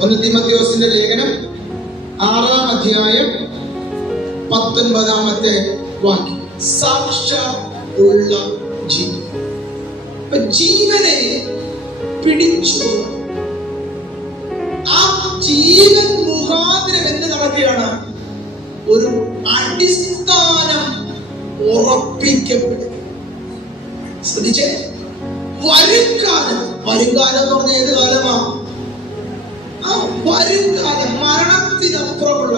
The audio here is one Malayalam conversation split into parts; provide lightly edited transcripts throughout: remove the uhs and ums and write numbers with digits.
1 തീമോഥെയോസിന്റെ ലേഖനം 6-ാം അധ്യായം 19-ാമത്തെ വാക്യം. സാക്ഷാത്തുള്ള ജീവൻ. ജീവനെ പിടിച്ചു ആ ജീവൻ മുഖാന്തരം എന്ത് നടക്കുകയാണ്? ഒരു അടിസ്ഥാനം ഉറപ്പിക്കപ്പെടുക. ശ്രദ്ധിച്ചേ, വരുംകാലം എന്ന് പറഞ്ഞ ഏത് കാലമാ? ആ വരുംകാലം, മരണത്തിനപ്പുറമുള്ള.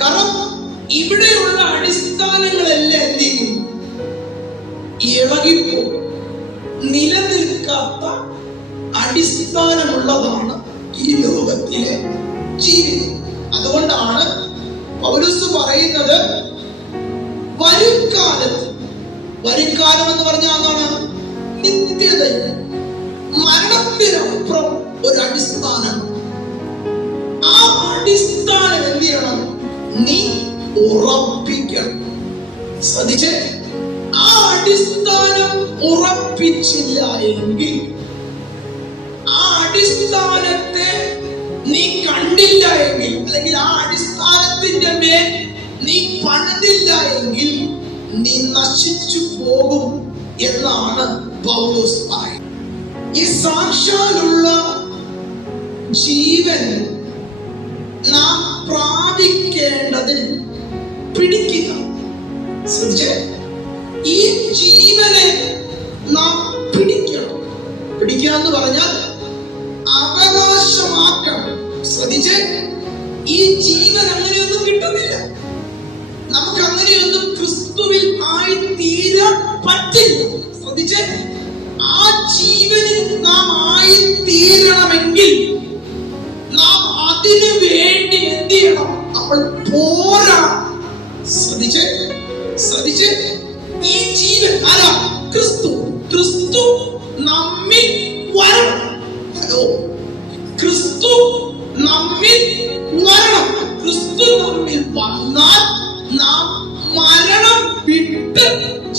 കാരണം ഇവിടെയുള്ള അടിസ്ഥാനങ്ങളെല്ലാം എന്ത് ചെയ്യും? ഇളകിപ്പോ. നിലനിൽക്കാത്ത അടിസ്ഥാനമുള്ളതാണ് ഈ ലോകത്തിലെ ജീവിതം. അതുകൊണ്ടാണ് പൗലോസ് പറയുന്നത് വരുംകാലം എന്ന് പറഞ്ഞാൽ എന്താണ്? നിത്യത. മരണത്തിനപ്പുറം ഒരു അടിസ്ഥാനം. ആ അടിസ്ഥാനം എന്ത് ചെയ്യണം? നീ ഉറപ്പിക്കണം. ശ്രദ്ധിച്ചേ, ആ അടിസ്ഥാനം ഉറപ്പിച്ചില്ല എങ്കിൽ, ആ അടിസ്ഥാനത്തെ നീ കണ്ടില്ല എങ്കിൽ, അല്ലെങ്കിൽ ആ അടിസ്ഥാനത്തിന്റെ മേൽ നീ പണിതില്ല എങ്കിൽ നീ നശിച്ചു പോകും എന്നാണ് പൗലോസ് പറയുന്നത്. ഈ സാക്ഷാലുള്ള ജീവൻ നാം പ്രാപിക്കേണ്ടതിന് പിടിക്കുക. ശ്രദ്ധിച്ചേ, ഈ ജീവനെ നാം പിടിക്കണം. പിടിക്കുക എന്ന് പറഞ്ഞാൽ അവകാശമാക്കണം. ശ്രദ്ധിച്ചേ, ഈ ജീവൻ അങ്ങനെയൊന്നും കിട്ടുന്നില്ല. നമുക്ക് അങ്ങനെയൊന്നും ക്രിസ്തുവിൽ ആയി തീരാൻ പറ്റില്ല. ശ്രദ്ധിച്ചേ, ആ ജീവനിൽ നാം ആയി തീരണമെങ്കിൽ നാം അതിനു വേണ്ടി എന്ത് ചെയ്യണം? നമ്മൾ പോരാടണം. ശ്രദ്ധിച്ചേ, ഈ ജീവൻ ആരാ? ക്രിസ്തു. ക്രിസ്തു നമ്മിൽ വരണം. ഹലോ, ക്രിസ്തു നമ്മിൽ വരണം. ക്രിസ്തു നമ്മിൽ വന്നാൽ നാം മരണം വിട്ട്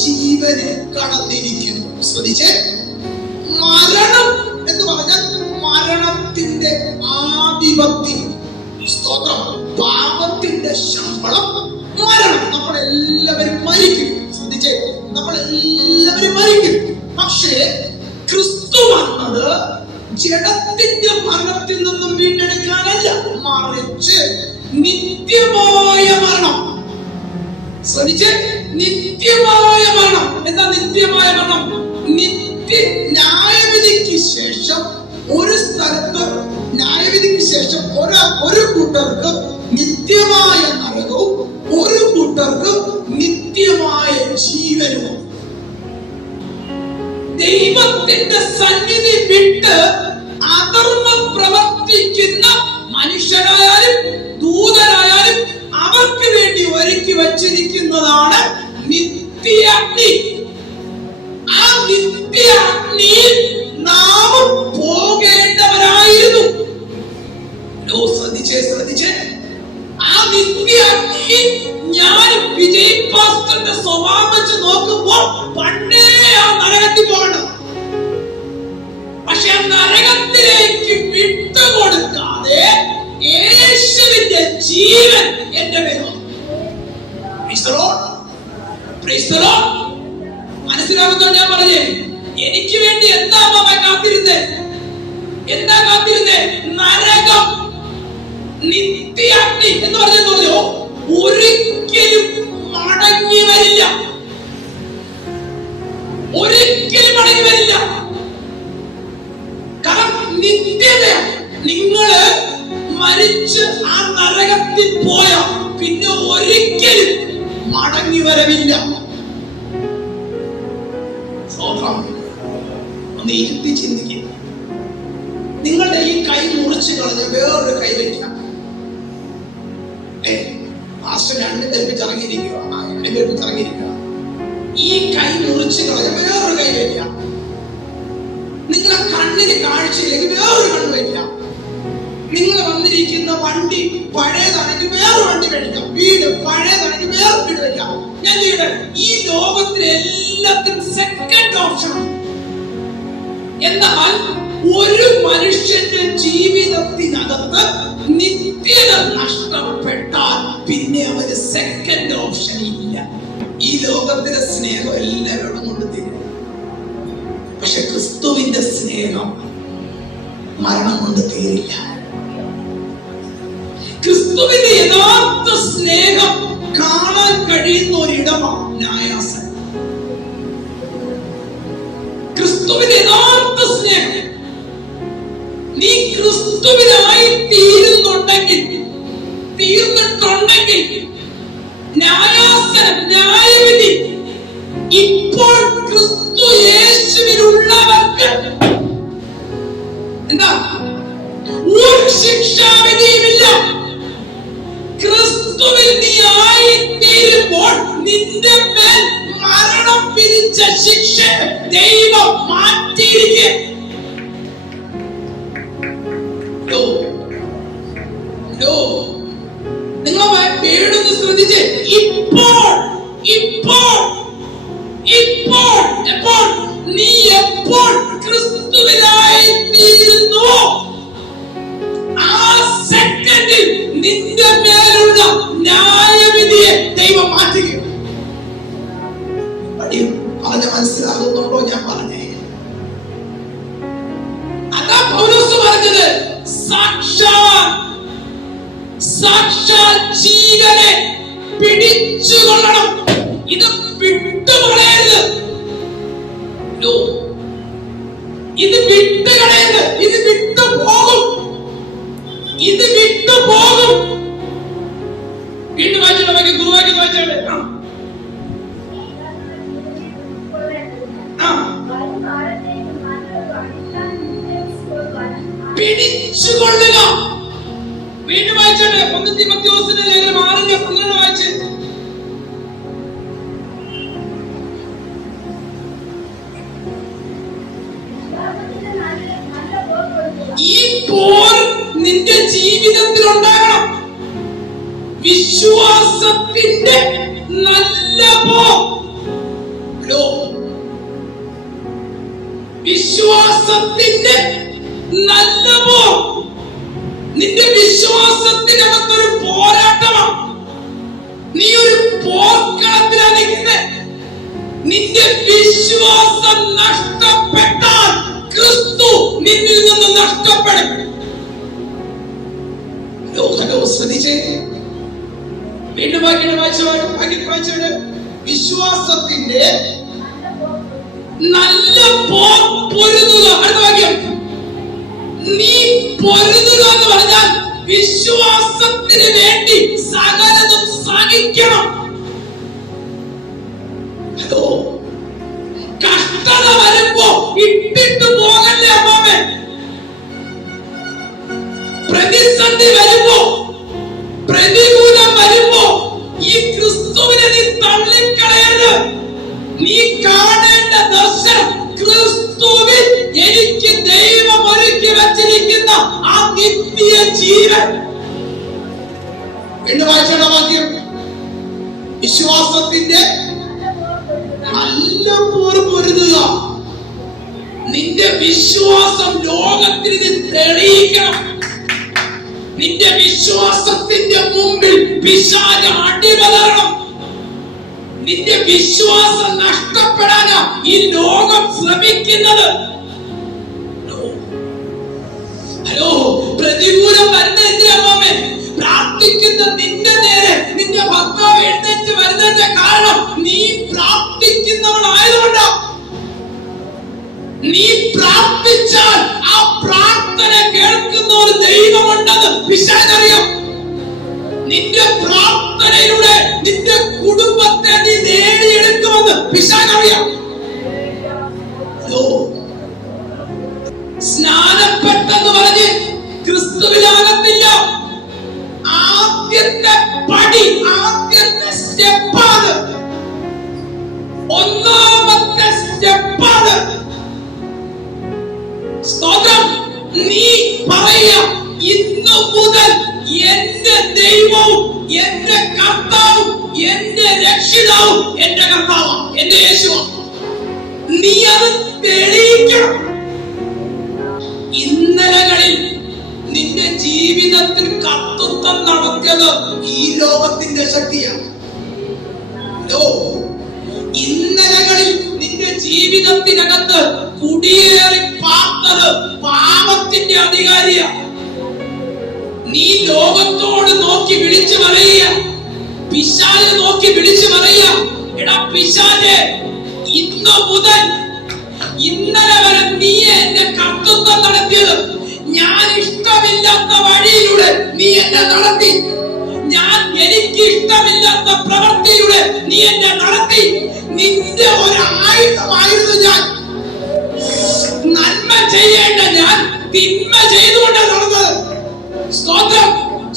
ജീവനെ കടന്നിരിക്കുന്നു. ശ്രദ്ധിച്ചേ, മരണം എന്ന് പറഞ്ഞാൽ മരണത്തിന്റെ ആധിപത്യം. സ്തോത്രം. പാപത്തിന്റെ ശമ്പളം മരണം. നമ്മളെല്ലാവരും മരിക്കും. ശ്രദ്ധിച്ചേ, നമ്മളെല്ലാവരും മരിക്കും. പക്ഷേ ക്രിസ്തു വന്നത് ജഡത്തിന്റെ മരണത്തിൽ നിന്നും വീണ്ടെടുക്കാനല്ല, മറിച്ച് നിത്യമായ മരണം. ശ്രദ്ധിച്ചേ, നിത്യമായ മരണം. എന്താ നിത്യമായ മരണം? ന്യായവിധിക്ക് ശേഷം ഒരു സ്ഥലത്ത്, ന്യായവിധിക്ക് ശേഷം ഒരു കൂട്ടർക്ക് നിത്യമായ നരകവും ഒരു കൂട്ടർക്ക് നിത്യമായ ജീവനും. ദൈവത്തിന്റെ സന്നിധി വിട്ട് അധർമ്മം പ്രവർത്തിക്കുന്ന മനുഷ്യരായാലും ദൂതരായാലും അവർക്ക് വേണ്ടി ഒരുക്കി വച്ചിരിക്കുന്നതാണ് നിത്യാഗ്നി. ആ നിത്യാഗ്നിയിൽ നാം പോകേണ്ടവരായിരുന്നു. ശ്രദ്ധിച്ചേ, ആ നിത്യാഗ്നിയിൽ ഞാൻ വിജയ് പാസ്റ്ററുടെ സ്വഭാവം വെച്ച് നോക്കുമ്പോൾ പണ്ടേ ആ നരകത്തിൽ പോകണം. പക്ഷെ നരകത്തിലേക്ക് വിട്ടുകൊടുക്കാതെ യേശുവിന്റെ ജീവൻ എന്റെ മേൽ വന്നു. മനസ്സിലാകുന്നോ ഞാൻ പറഞ്ഞേ? എനിക്ക് വേണ്ടി എന്താ അമ്മ കാത്തിരുന്നേ? നരകം, നിത്യാഗ്നി എന്ന് പറഞ്ഞോ, ഒരിക്കലും മടങ്ങി വരില്ല. കാരണം നിത്യത. നിങ്ങള് മരിച്ച് ആ നരകത്തിൽ പോയ പിന്നെ ഒരിക്കലും മടങ്ങി വരവില്ല. ഒന്ന് ഇരുത്തി ചിന്തിക്കുക. നിങ്ങളുടെ ഈ കൈ മുറിച്ച് കളഞ്ഞ് വേറൊരു കൈ വയ്ക്കാം. ഇറങ്ങിയിരിക്കുക. ഈ കൈ മുറിച്ച് കളഞ്ഞ് വേറൊരു കൈ വയ്ക്കാം. നിങ്ങളെ കണ്ണിന് കാഴ്ചയിലേക്ക് വേറൊരു കണ്ണ് വയ്ക്കാം. നിങ്ങൾ വന്നിരിക്കുന്ന വണ്ടി പഴയതാണെങ്കിൽ വേറെ വണ്ടി മേടിക്കാം. വീട് പഴയതാണെങ്കിൽ വേറെ വീട് വയ്ക്കാം. ഞാൻ ചെയ്യട്ടെ, ഈ ലോകത്തിലെ എല്ലാത്തിനും സെക്കൻഡ് ഓപ്ഷൻ. എന്നാൽ ഒരു മനുഷ്യന്റെ ജീവൻ ലോകത്ത് നിത്യത നഷ്ടപ്പെട്ടാൽ പിന്നെ അവര് സെക്കൻഡ് ഓപ്ഷൻ ഇല്ല. ഈ ലോകത്തിലെ സ്നേഹം എല്ലാവരോടും കൊണ്ട് തീരും. പക്ഷെ ക്രിസ്തുവിന്റെ സ്നേഹം മരണം കൊണ്ട് തീരില്ല. ക്രിസ്തുവിന്റെ യഥാർത്ഥ സ്നേഹം കാണാൻ കഴിയുന്ന ഒരിടമാണ് ന്യായാസനം. ക്രിസ്തുവിന്റെ യഥാർത്ഥ സ്നേഹം നീ ക്രിസ്തുവിനായി തീർന്നിട്ടുണ്ടെങ്കിൽ ന്യായാസനം, ന്യായവിധി ഇപ്പോൾ ക്രിസ്തു യേശുവിലുള്ളവർക്ക് എന്താ? ഒരു ശിക്ഷാവിധിയുമില്ല. ക്രിസ്തുവിൽ നീ ആയിത്തീരുമ്പോൾ നിന്റെ മേൽ മരണം വിധിച്ച ശിക്ഷ ദൈവം മാറ്റിയിരിക്കുക. നിങ്ങൾ പേടൊന്ന് ശ്രദ്ധിച്ച്, ഇപ്പോൾ നീ എപ്പോൾ ക്രിസ്തുവിലായിത്തീരുന്നു ആ സെക്കൻഡിൽ നിന്റെ മേലുള്ള ന്യായവിധിയെ ദൈവം മാറ്റുക. പറഞ്ഞ മനസ്സിലാകുന്നുണ്ടോ? ഞാൻ പറഞ്ഞേ, അതാ പൗലോസ് പറഞ്ഞത്. സാക്ഷാൽ ജീവനെ പിടിച്ചുകൊള്ളണം. ഇത് വിട്ടുകളയരുത്. ഇത് വിട്ടുകളയരുത്. ഇത് വിട്ടുപോകും. വീണ്ടും വായിച്ചാൽ നമുക്ക് ഗുരുവാക്കി വായിച്ചാൽ പിടിച്ചുകൊള്ളുക. വീണ്ടും വായിച്ചോട്ടെ, 1 തീമോഥെയോസിന്റെ ലേഖനം 6:12 വായിച്ച്. ഈ പോർ നിന്റെ ജീവിതത്തിൽ ഉണ്ടാകണം. വിശ്വാസത്തിന്റെ നല്ല പോർ. വിശ്വാസത്തിന്റെ നല്ല പോർ. നിന്റെ വിശ്വാസത്തിനകത്തൊരു പോരാട്ടമാണ്. നീ ഒരു പോർക്കളത്തിലാണ് നിൽക്കുന്നത്. നിന്റെ വിശ്വാസം നഷ്ടപ്പെട്ടാൽ ക്രിസ്തു നിന്നിൽ നിന്ന് നഷ്ടപ്പെടും. ശ്രദ്ധിച്ചേ, വീണ്ടും വായിച്ചോട്. വിശ്വാസത്തിന്റെ നല്ല പോർ പൊരുതുക. അടുത്ത വാക്യം, നീ പൊരുതുക എന്ന് പറഞ്ഞാൽ വിശ്വാസത്തിന് വേണ്ടി സകലതും സഹിക്കണം. കഷ്ടത വരുമ്പോ ഇട്ടിട്ട് പോകല്ലേ അമ്മാമേ. പ്രതിസന്ധി വരുമ്പോ, പ്രതികൂലം വരുമ്പോ ഈ ക്രിസ്തുവിനെ നീ തള്ളിക്കളയരുത്. നീ കാണേണ്ട ദർശനം ക്രിസ്തുവിൽ എനിക്ക് ദൈവം ഒരുക്കി വച്ചിരിക്കുന്ന ആ നിത്യ ജീവൻ. വീണ്ടും വായിച്ചോളാം വാക്യം. വിശ്വാസത്തിന്റെ നല്ല പോർ പൊരുതുക. നിന്റെ വിശ്വാസം ലോകത്തിൽ നീ തെളിയിക്കണം. നിന്റെ വിശ്വാസത്തിന്റെ മുമ്പിൽ പിശാച് അടിപതറണം. നിന്റെ വിശ്വാസം നഷ്ടപ്പെടാനാ ഈ ലോകം ശ്രമിക്കുന്നത്. ഹലോ, പ്രതികൂലം വരുന്ന എന്തിനാമേ? പ്രാർത്ഥിക്കുന്ന നിന്റെ നേരെ നിന്റെ ഭർത്താവ് എഴുന്നേറ്റ് വരുന്നതിന്റെ കാരണം നീ പ്രാർത്ഥിക്കുന്നവളായതുകൊണ്ടാ. നീ പ്രാർത്ഥിച്ചാൽ ആ പ്രാർത്ഥന കേൾക്കുന്ന ഒരു ദൈവമുണ്ടെന്ന് പിശാചറിയാം. നിന്റെ പ്രാർത്ഥനയിലൂടെ നിന്റെ കുടുംബത്തെ നീ നേടിയെടുക്കുമെന്ന് പിശാചറിയാം. സ്നാനപ്പെട്ടെന്ന് പറഞ്ഞ് ക്രിസ്തുവിലാകത്തില്ല. ആദ്യത്തെ പടി, ആദ്യത്തെ സ്റ്റെപ്പാണ്, ഒന്നാമത്തെ സ്റ്റെപ്പാണ്. സ്തോത്രം. നീ പറയുക, ഇന്നു മുതൽ എന്റെ ദൈവവും എന്റെ കർത്താവും എന്റെ രക്ഷിതാവും എന്റെ കർത്താവാണ്, എന്റെ യേശുവാണ്. നീ അത് തെളിയിക്കണം. ഇന്നലകളിൽ നിന്റെ ജീവിത കർത്തൃത്വം നടത്തിയത് ഈ ലോകത്തിന്റെ ശക്തിയാണ്. ഇന്നലകളിൽ നിന്റെ ജീവിതത്തിനകത്ത് കുടിയേറി പാർത്തത് പാപത്തിന്റെ അധികാരിയാണ്. നീ ലോകത്തോട് നോക്കി വിളിച്ചു പറയുക, പിശാചിനെ നോക്കി വിളിച്ചു പറയുക, എടാ പിശാചേ, ഇന്നു മുതൽ ഇന്നലെ വരെ നീ എന്റെ കർത്തൃത്വം നടത്തിയത്, ഞാൻ ഇഷ്ടമില്ലാത്ത വഴിയിലൂടെ നീ എന്നെ നടത്തി, ഞാൻ എനിക്ക് ഇഷ്ടമില്ലാത്ത പ്രവൃത്തിയിലൂടെ നീ എന്നെ നടത്തി. നിന്റെ ഒരു ആയുധമായിരുന്നു ഞാൻ. നന്മ ചെയ്യേണ്ട ഞാൻ തിന്മ ചെയ്തുകൊണ്ട് നടന്നത്. സ്തോത്രം,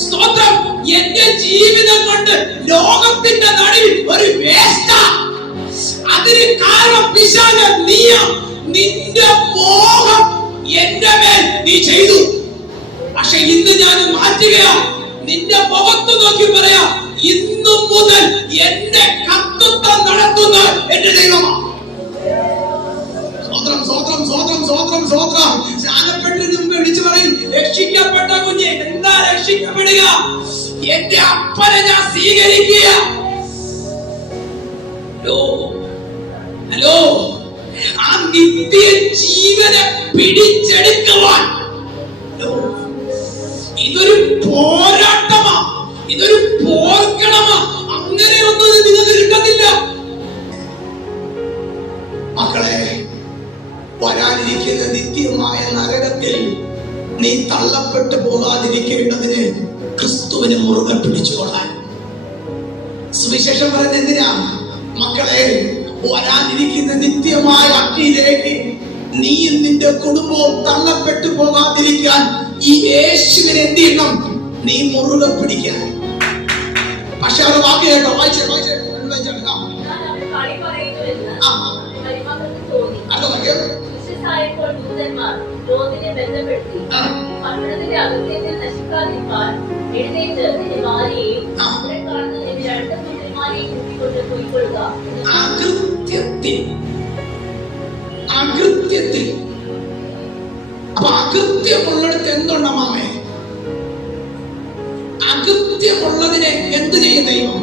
സ്തോത്രം. എന്റെ ജീവിതം കൊണ്ട് ലോകത്തിന്റെ നടുവിൽ ഒരു വേസ്റ്റ. അതിന് കാരണം പിശാച് നീയാ. നിന്റെ മോഹം എന്റെ മേൽ നീ ചെയ്തു. പക്ഷെ ഇന്ന് ഞാൻ മാറ്റുകയാ. നിന്റെ മുഖത്ത് നോക്കി പറയാ, ഇന്നു മുതൽ എന്റെ കർത്തൃത്വം നടത്തുന്ന എന്റെ ദൈവമാണ്. സ്വോത്രം, സ്വോത്രം, സ്വോത്രം, സ്വോത്രം, സ്വോത്രം. സ്നാനപ്പെട്ടതിന് മുമ്പ് വിളിച്ചു പറയും, രക്ഷിക്കപ്പെട്ട കുഞ്ഞെ, എന്താ രക്ഷിക്കപ്പെടുക? എന്റെ അപ്പനെ ഞാൻ സ്വീകരിക്കുക. ഹലോ, ആ നിത്യ ജീവനെ പിടിച്ചെടുക്കുവാൻ ഇതൊരു പോരാട്ടമാ, ഇതൊരു പോർക്കണമാ. അങ്ങനെയൊന്നും നിങ്ങൾക്ക് കിട്ടത്തില്ല. മക്കളെ, വരാനിരിക്കുന്ന നിത്യമായ നരകത്തിൽ നീ തള്ളപ്പെട്ടു പോകാതിരിക്കേണ്ടതിന് ക്രിസ്തുവിനെ മുറുകെ പിടിച്ചുകൊള്ളാൻ. സുവിശേഷം പറയുന്നത് എന്തിനാ? മക്കളെ, വരാനിരിക്കുന്ന നിത്യമായ അഗ്നിയിലേക്ക് നീയും നിന്റെ കുടുംബവും തള്ളപ്പെട്ടു പോകാതിരിക്കാൻ ഈ യേശുവിനെ എന്ത് ചെയ്യണം? നീ മുറുകെ പിടിക്കാൻ. പക്ഷെ അത് വാക്ക് കേട്ടോ, വായിച്ചേ. അകൃത്യത്തിൽ അപ്പൊ അകൃത്യമുള്ളിടത്ത് എന്തുണ്ടോ മാമേ? അകൃത്യമുള്ളതിനെ എന്ത് ചെയ്യും ദൈവം?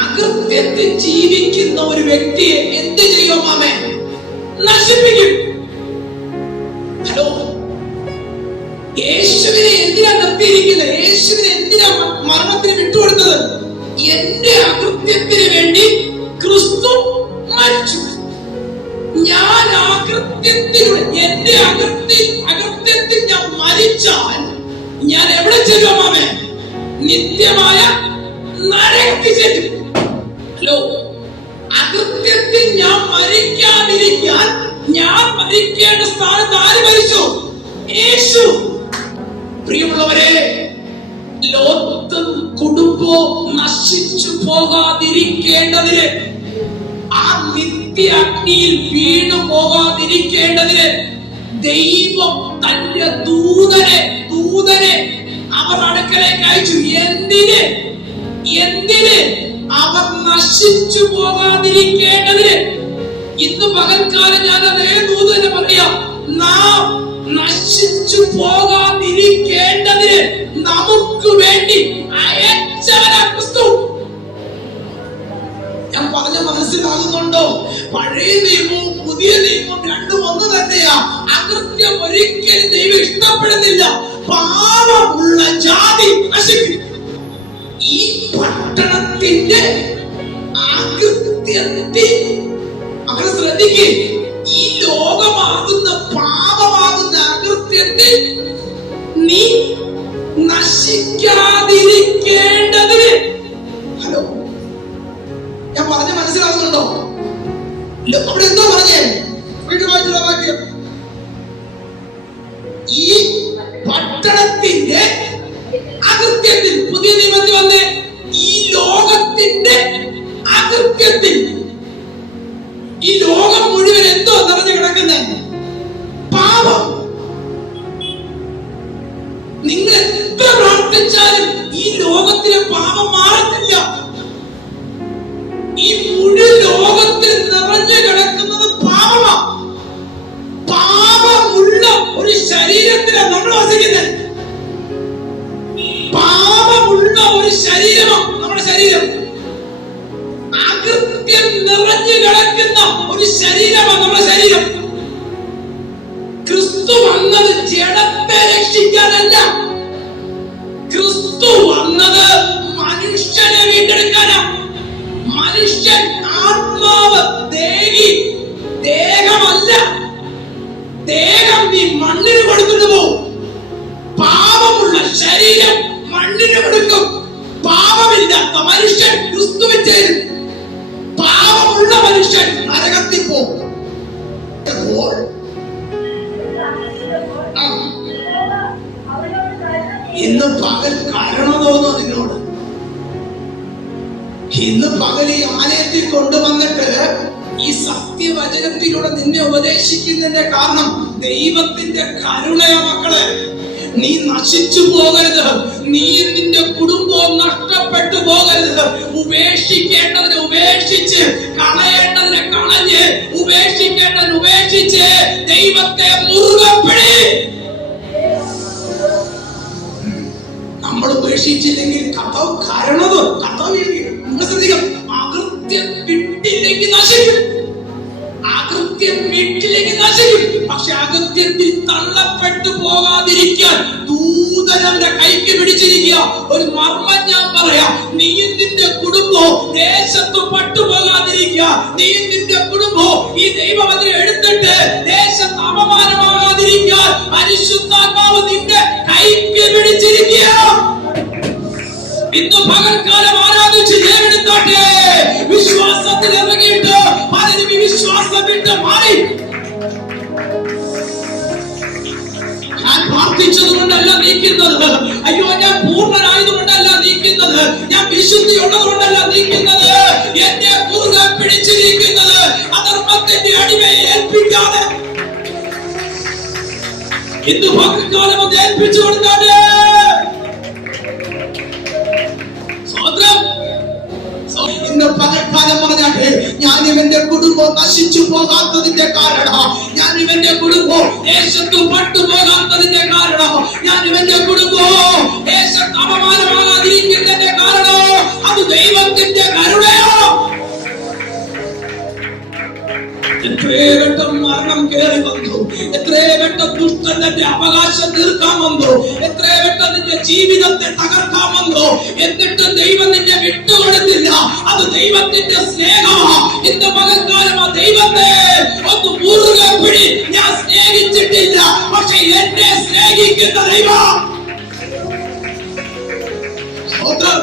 അകൃത്യത്തിൽ ജീവിക്കുന്ന ഒരു വ്യക്തിയെ എന്ത് ചെയ്യും മാമേ? നശിപ്പിക്കും. ഹലോ, യേശുവിനെ എന്തിനാ നിർത്തിയിരിക്കുന്നത്? യേശുവിനെ എന്തിനാ മരണത്തിന് വിട്ടുകൊടുത്തത്? എന്റെ അകൃത്യത്തിന് വേണ്ടി ക്രിസ്തു മരിച്ചു. ഞാൻ അകൃത്യത്തിലൂടെ എന്റെ അകൃത്യത്തിൽ ഞാൻ മരിച്ചാൽ ഞാൻ എവിടെ ചെല്ലും മാമേ? നിത്യമായ നരകത്തിൽ ചെല്ലും. ഹലോ, അകൃത്യത്തിൽ ഞാൻ മരിക്കാതിരിക്കാൻ ഞാൻ മരിക്കേണ്ട സ്ഥാനത്ത് ആര് മരിച്ചു? യേശു. പ്രിയമുള്ളവരെ, ലോകത്തും കുടുംബവും നശിച്ചു പോകാതിരിക്കേണ്ടതിന്, ആ നിത്യ അഗ്നിയിൽ വീണു പോകാതിരിക്കേണ്ടതിന് ദൈവം തന്റെ ദൂതനെ അവർ അടുക്കലേക്ക് അയച്ചു. എന്തിന്? അവർ നശിച്ചു പോകാതിരിക്കേണ്ടതിന്. ഇന്ന് പകൽക്കാലം ഞാൻ അതേ ദൂതനെ പറയാം, നാം നശിച്ചു പോകാതിരിക്കേണ്ടതിന് നമുക്ക് വേണ്ടി അയച്ചവനാ ക്രിസ്തു. ഞാൻ പറഞ്ഞ മനസ്സിലാകുന്നുണ്ടോ? പഴയ നിയമവും പുതിയ നിയമവും രണ്ടും ഒന്ന് തന്നെയാ. അകൃത്യം ഒരിക്കലും ദൈവം ഇഷ്ടപ്പെടുന്നില്ല. പാപമുള്ള ജാതി നശിക്കും. ഈ പട്ടണത്തിന്റെ അകൃത്യത്തിൽ അങ്ങനെ ശ്രദ്ധിക്കേ, ഈ ലോകമാകുന്ന പാപമാകുന്ന അകൃത്യത്തിൽ നീ നശിക്കാതിരിക്കേണ്ടതിന്. ഹലോ, ഞാൻ പറഞ്ഞ മനസ്സിലാകുന്നുണ്ടോ? അവിടെ എന്തോ പറഞ്ഞേ? വാക്യം, ഈ പട്ടണത്തിന്റെ അകൃത്യത്തിൽ, പുതിയ നിയമത്തിൽ വന്നേ, ഈ ലോകത്തിന്റെ അകൃത്യത്തിൽ. ഈ ലോകം മുഴുവൻ എന്തോ നിറഞ്ഞു കിടക്കുന്നത്? പാപം. നിങ്ങൾ എത്ര പ്രാർത്ഥിച്ചാലും ഈ ലോകത്തിലെ പാപം മാറത്തില്ല. ഈ മുഴുവൻ ലോകത്തിൽ നിറഞ്ഞു കിടക്കുന്നത് പാപമാണ്. പാപമുള്ള ഒരു ശരീരത്തിലാണ് നമ്മൾ വസിക്കുന്നത്. ശരീരമാണ് നമ്മുടെ ശരീരം. ക്രിസ്തു വന്നത് ജഡത്തെ രക്ഷിക്കാനല്ല, ക്രിസ്തു വന്നത് മനുഷ്യനെ വീണ്ടെടുക്കാനാ. മനുഷ്യൻ ആത്മാവ് ദേഹമല്ല. ദേഹം നീ മണ്ണിന് കൊടുത്തിട്ട് പോകും. പാപമുള്ള ശരീരം മണ്ണിന് കൊടുക്കും. പാപമില്ലാത്ത മനുഷ്യൻ ക്രിസ്തുവിൽ ചേരും. പാപമുള്ള മനുഷ്യൻ നരകത്തിൽ പോകും. ഇന്ന് പകൽ കരുണ തോന്നോ നിന്നോട്? ഇന്ന് പകൽ ഈ ആലയത്തിൽ കൊണ്ടുവന്നിട്ട് ഈ സത്യവചനത്തിലൂടെ നിന്നെ ഉപദേശിക്കുന്നതിന്റെ കാരണം ദൈവത്തിന്റെ കരുണയാ മക്കളെ. നീ നശിച്ചു പോകരുത്. നീ നിന്റെ കുടുംബവും നഷ്ടപ്പെട്ടു പോകരുത്. ഉപേക്ഷിക്കേണ്ടതിനെ ഉപേക്ഷിച്ച്, കളയേണ്ടതിനെ കളഞ്ഞ്, ഉപേക്ഷിക്കേണ്ടതിനെ ഉപേക്ഷിച്ച് ദൈവത്തെ മുറുകെ പിടി. നമ്മൾ ഉപേക്ഷിച്ചില്ലെങ്കിൽ കഥ കരണത് അകൃത്യം വിട്ടില്ലെങ്കിൽ നശിക്കും. അകൃത്യം വീട്ടിലേക്ക് നശിക്കും. പക്ഷെ അകൃത്യത്തിൽ തള്ളപ്പെട്ടു പോകാതിരിക്കാൻ ദൂതനവന്റെ കൈക്ക് പിടിച്ചിരിക്കുക. ഒരു മർമ്മം ഞാൻ പറയാം, നീയും നിന്റെ കുടുംബവും ദേശത്ത് പട്ടുപോകാതിരിക്കുക. നീയും നിന്റെ കുടുംബവും ഈ ദൈവവചനം എടുത്തിട്ട് ദേശത്ത് അപമാനമാകാതിരിക്കാൻ പരിശുദ്ധാത്മാവ് നിന്റെ കൈക്ക് പിടിച്ചിരിക്കുക. ഇന്ന് പകൽക്കാലം ആരാധിച്ച് ജയമെടുത്താട്ടെ. വിശ്വാസത്തിൽ ഇറങ്ങിയിട്ട് പലരും ഈ വിശ്വാസം വിട്ട് മാറി. ഞാൻ പ്രാർത്ഥിച്ചത് കൊണ്ടല്ല നീക്കുന്നത്. അയ്യോ, ഞാൻ പൂർണ്ണനായതുകൊണ്ടല്ല നീക്കുന്നത്. ഞാൻ വിശുദ്ധി ഉള്ളത് കൊണ്ടല്ല നീക്കുന്നത്. എന്നെ മുറുകെ പിടിച്ചിരിക്കുന്നത് അധർമ്മത്തിന്റെ അടിമയെ ഏൽപ്പിക്കാതെ ഇന്ന് പകൽക്കാലം അത് ഏൽപ്പിച്ചു കൊടുത്താട്ടെ. ഇന്ന് പകൽക്കാലം പറഞ്ഞാട്ടെ, ഞാൻ ഇവന്റെ കുടുംബം നശിച്ചു പോകാത്തതിന്റെ കാരണം, ഞാൻ ഇവന്റെ കുടുംബം ദേശത്ത് പട്ടുപോകാത്തതിന്റെ കാരണം, ഞാൻ ഇവന്റെ കുടുംബം ദേശത്ത് അപമാനമാകാതിരിക്കുന്നതിന്റെ കാരണം അത് ദൈവത്തിന്റെ കരുണയോ. എത്രയോ വട്ടം മരണം കയറി വന്നു, എത്രയോ വട്ടം ദുഷ്ടൻ തന്റെ അവകാശം തീർക്കാൻ വന്നു, എത്രയോ വട്ടം നിന്റെ ജീവിതത്തെ തകർക്കാൻ വന്നു. എന്നിട്ട് ദൈവം നിന്നെ വിട്ടുകൊടുത്തില്ല. അത് ദൈവത്തിന്റെ സ്നേഹമാ. ഇന്ന് പകൽക്കാലം ആ ദൈവത്തെ ഒന്ന് മുറുകെ പിടി. ഞാൻ സ്നേഹിച്ചിട്ടില്ല, പക്ഷെ എന്നെ സ്നേഹിക്കുന്ന ദൈവം. സ്തോത്രം.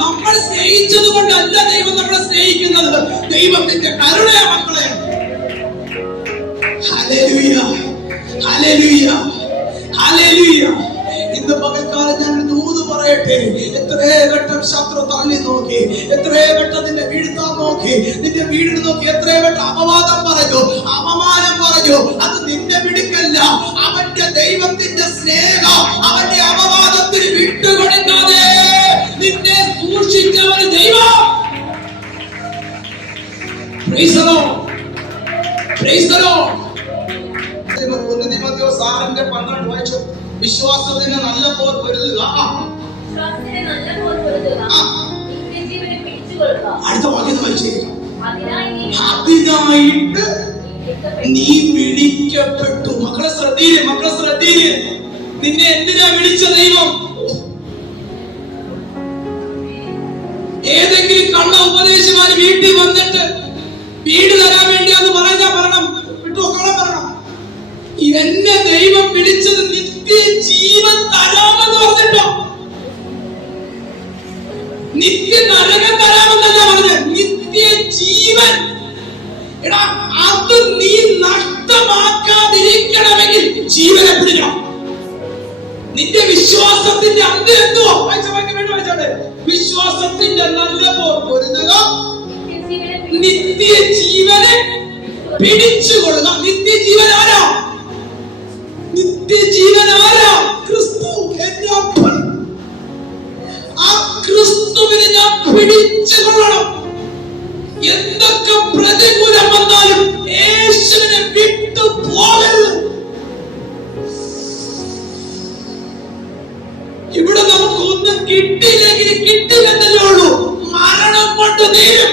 നമ്മൾ സ്നേഹിച്ചത് കൊണ്ടല്ല ദൈവം നമ്മളെ സ്നേഹിക്കുന്നത്. ദൈവത്തിന്റെ കരുണയാ മക്കളെ. Hallelujah, hallelujah, hallelujah. ഇന്ന് പകൽക്കാലം ഞാൻ ദൂത് പറയട്ടെ. എത്രയോ വട്ടം ശത്രു തള്ളി നോക്കി, എത്രയോ വട്ടം നിന്നെ വീഴ്ത്താൻ നോക്കി, നിന്റെ വീടിന് നോക്കി എത്രയോ വട്ടം അപവാദം പറഞ്ഞു, അപമാനം പറഞ്ഞു. അത് നിന്റെ വിടുക്കല്ല, അവന്റെ ദൈവത്തിന്റെ സ്നേഹം. അവന്റെ അപവാദത്തിന് വിട്ടുകൊടുക്കാതെ നിന്നെ സൂക്ഷിച്ചവന് ദൈവം. Praise the Lord, praise the Lord. സാറിന്റെ 12 വായിച്ചു. വിശ്വാസത്തിന് നല്ല പോർ പൊരുതുക. അടുത്ത വാക്യം വായിച്ചേക്കാം. അതിനായിട്ട് നീ വിളിക്കപ്പെട്ടു. മക്കളെ ശ്രദ്ധീരെ, മക്കളെ ശ്രദ്ധീരെ. നിന്നെ എന്തിനാ വിളിച്ച ദൈവം? ഏതെങ്കിലും കള്ള ഉപദേശമാര് വീട്ടിൽ വന്നിട്ട് വീട് തരാൻ വേണ്ടി അത് പറഞ്ഞാ പറയണം, വിട്ടുകൊള്ളാൻ പറയണം. എന്നെ ദൈവം വിളിച്ചത് നിത്യജീവൻ തരാമെന്ന് പറഞ്ഞിട്ടോ? നിത്യ നരകം തരാമെന്നല്ല പറഞ്ഞത്, നിത്യജീവൻ. എടാ, അത് നീ നഷ്ടമാക്കാതിരിക്കണമെങ്കിൽ ജീവനെ പിടിക്കണം. നിന്റെ വിശ്വാസത്തിന്റെ അന്ത്യം എന്തുവോ? വിശ്വാസത്തിന്റെ നല്ല പോർ പൊരുതുക, നിത്യജീവനെ പിടിച്ചുകൊള്ളുക. നിത്യജീവൻ ആരാ? നിത്യജീവൻ ആരാ? ക്രിസ്തു. എന്റെ അപ്പൻ. ആ ക്രിസ്തുവിനെ ഞാൻ പിടിച്ചുകൊള്ളണം. എന്തൊക്കെ പ്രതികൂലം വന്നാലും യേശുവിനെ വിട്ടു പോകരുത്. ഇവിടെ നമുക്ക് ഒന്നും കിട്ടിയില്ലെങ്കിൽ കിട്ടില്ലെന്നല്ലേ ഉള്ളൂ. മരണം കൊണ്ട് തീരും.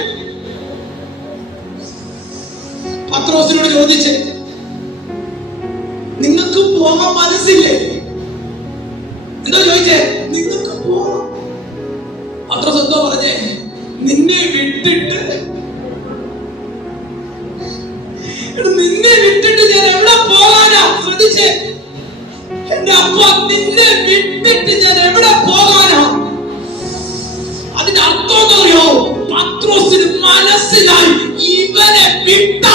ചോദിച്ചേ, നിങ്ങൾക്ക് പോകാൻ മനസ്സില്ലേ? എന്താ ചോദിച്ചേ? നിങ്ങൾക്ക് പോകാം. അത്ര എന്തോ പറഞ്ഞേ, നിന്നെ വിട്ടിട്ട് ഞാൻ എവിടെ പോകാനാ? ശ്രദ്ധിച്ചേ എന്റെ അപ്പ, നിന്നെ വിട്ടിട്ട് ഞാൻ എവിടെ പോകാനാ? അതിന്റെ അർത്ഥം എന്തറിയോ? പത്രോസിന് മനസ്സിലായി ഇവനെ വിട്ട.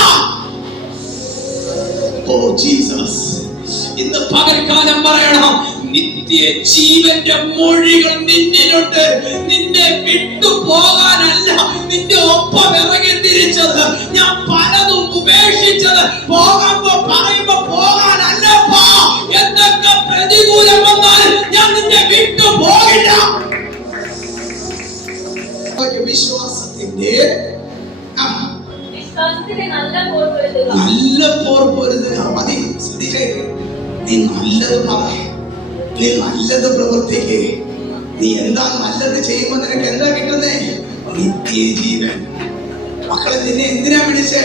ഓ ജീസസ്, ഇന്ന് പകൽക്കാലം പറയണം, നിത്യ ജീവന്റെ മൊഴികൾ നിന്നിലുണ്ട്. നിന്നെ വിട്ടു പോകാനല്ല നിന്റെ ഒപ്പം ഇറങ്ങി തിരിച്ചത്. ഞാൻ പലതും ഉപേക്ഷിച്ചത് പറയുമ്പോ പോകാനല്ലപ്പാ. എന്തൊക്കെ പ്രതികൂലം വന്നാൽ ഞാൻ നിന്നെ വിട്ടു പോകില്ല. വിശ്വാസത്തിന്റെ നല്ല പോർ പൊരുതുക. മതി. നീ നല്ലത് പറ, നീ നല്ലത് പ്രവർത്തിക്കേ. നീ എന്താ നല്ലത് ചെയ്യുമ്പോ നിനക്ക് എന്താ കിട്ടുന്നേ? നിത്യജീവൻ. മക്കളെ, നിന്നെ എന്തിനാ വിളിച്ചേ?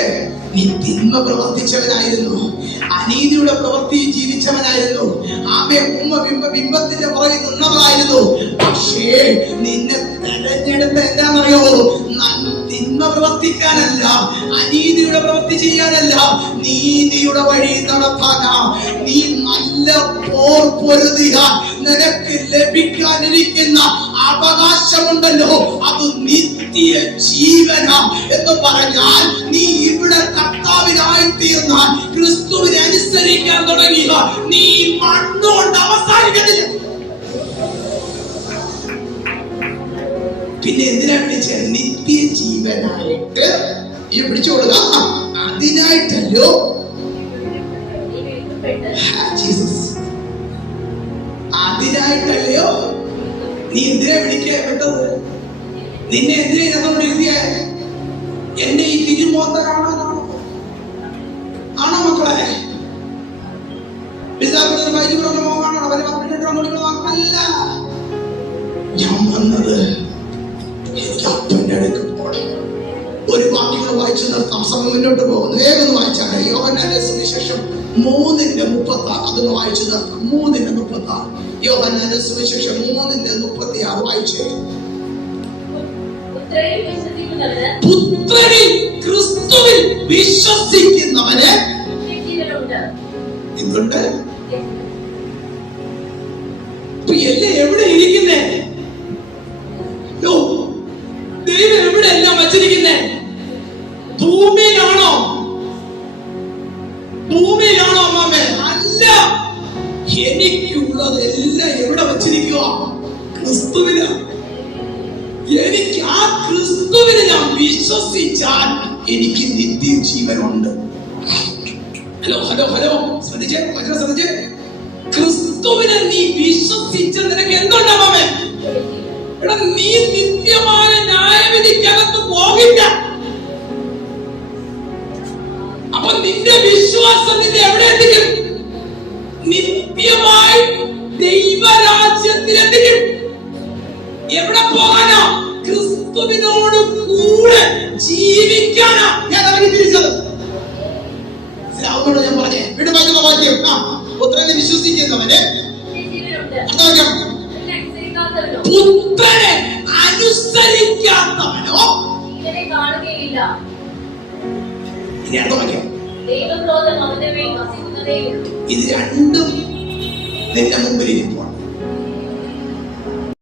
നീ തിന്മ പ്രവർത്തിച്ചവനായിരുന്നു, അനീതിയുടെ പ്രവൃത്തി ജീവിച്ചവനായിരുന്നു, ബിംബത്തിന്റെ പുറകിൽ നിന്നവനായിരുന്നു. പക്ഷേ നിന്നെ തെരഞ്ഞെടുത്ത എന്താണെന്നറിയോ? തിന്മ പ്രവർത്തിക്കാനല്ല, അനീതിയുടെ പ്രവൃത്തി ചെയ്യാനല്ല, നീതിയുടെ വഴി നടത്താനാ. നീ നല്ല പോർ പൊരുതിയാൽ നിനക്ക് ലഭിക്കാനിരിക്കുന്ന അവകാശമുണ്ടല്ലോ, അത് നിത്യ ജീവനാ. എന്ന് പറഞ്ഞാൽ നീ ഇവിടെ കർത്താവിനായി തീർന്നാൽ, ക്രിസ്തുവിനെ അനുസരിക്കാൻ തുടങ്ങിയ നീ മണ്ണുകൊണ്ട് അവസാനിക്കത്തില്ല. പിന്നെ എന്തിനാ വിളിച്ച? നിത്യ ജീവനായിട്ട് പിടിച്ചോളുക. അതിനായിട്ടല്ലോ ജീസസ്, അതിനായിട്ടല്ലയോ നീ എന്തിനാ വിളിക്കപ്പെട്ടത്? നിന്നെ എന്തിനാ ഞങ്ങളോട് എഴുതിയ? എന്റെ ഈ തിരുമോത്ത കാണാനാണോ? ആണോ മക്കളെ? അല്ല, ഞാൻ വന്നത് എനിക്ക് അപ്പന്റെ അടുക്ക് പോകണം. ഒരു വാക്യങ്ങൾ വായിച്ചു നിർത്താം, സമയം മുന്നോട്ട് പോകുന്നു. വേഗം വായിച്ചാണ് യോഹന്നാന്റെ സുവിശേഷം 3:36. അതൊന്ന് വായിച്ചു നിർത്താം. 3:36. യോഹന്നാന്റെ സുവിശേഷം 3:36 വായിച്ചേ. പുത്രനിൽ ക്രിസ്തുവിൽ വിശ്വസിക്കുന്നവന് എന്തുണ്ട്? എല്ലാം എവിടെ ഇരിക്കുന്നേ? ദൈവം എവിടെ എല്ലാം വച്ചിരിക്കുന്നേ? ഭൂമിയിലാണോ? ഭൂമിയിലാണോ അമ്മാമേ? അല്ല, എനിക്കുള്ളതെല്ലാം എവിടെ വച്ചിരിക്കുക? ക്രിസ്തുവിലാണ്. എനിക്ക് ആ ക്രിസ്തുവിനെ ഞാൻ വിശ്വസിച്ചാൽ എനിക്ക് നിത്യജീവനുണ്ട്. ഹലോ ഹലോ ഹലോ, ശ്രദ്ധിച്ചേ, ശ്രദ്ധിച്ചേ. ക്രിസ്തുവിനെ നീ വിശ്വസിച്ച നിനക്ക് എന്തുണ്ടാവേ? എടാ, നീ നിത്യമായ ന്യായവിധിക്കകത്ത് പോകില്ല. അപ്പൊ നിന്റെ വിശ്വാസം നിന്നെ എവിടെ എത്തിക്കും? നിത്യമായി ദൈവരാജ്യത്തിലെത്തിക്കും. എവിടെ പോകാനാ? ക്രിസ്തുവിനോട് കൂടെ ജീവിക്കാനാ ഞാൻ ഇറങ്ങി തിരിച്ചത്. ഞാൻ പറഞ്ഞേ, വീണ്ടും വാക്യം. പുത്രനെ വിശ്വസിക്കുന്നവന്, പുത്രനെ അനുസരിക്കാത്തവനോ കാണുകയില്ല. ഇനി അടുത്ത വാക്യം. ഇത് രണ്ടും നിന്റെ മുമ്പിൽ ഇരിക്കും.